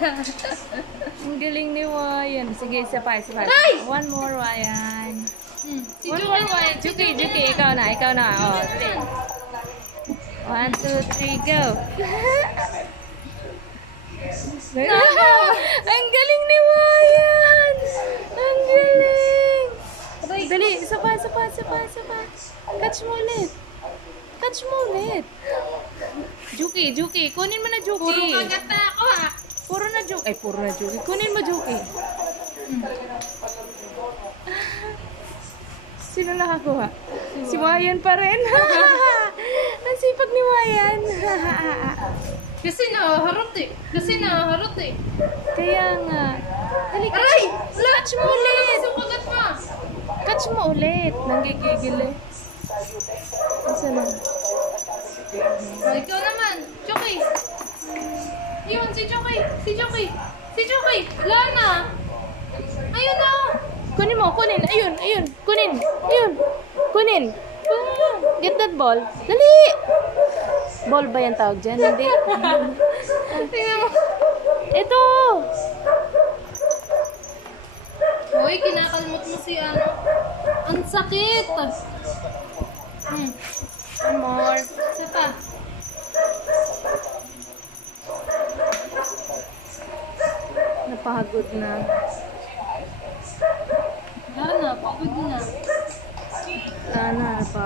Ang galing ni Ryan. Sige, isa pa. One more, Ryan. Si One more, Ryan. Juki. Ikaw na. Oh, play. 1, 2, 3, go. Ang galing ni Ryan. Ang galing. Dali, isa pa. Catch mo ulit. Juki. Kunin mo na, Juki. Puro kagat na ako ha. Puro na Juki. Kunin mo, Juki. Sino nakakuha? Si Wayan pa rin. Ang sipag ni Wayan. Kasi naharot eh. Kaya nga. Dali, Aray! catch mo ulit. Ang kagat mo. Catch mo ulit. Nanggigigil eh. Isa na. Ikaw naman. Joki. Yun, si Joki. Wala na. Ayun na. Kunin. Ayun. Kunin. Get that ball. Dali. Ball ba yan tawag dyan? Hindi. Tingnan mo. Ito. Hoy, kinakalmot mo si ano. Ang sakit. One more. Isa pa. Napagod na. Wala na, pagod na. Sana.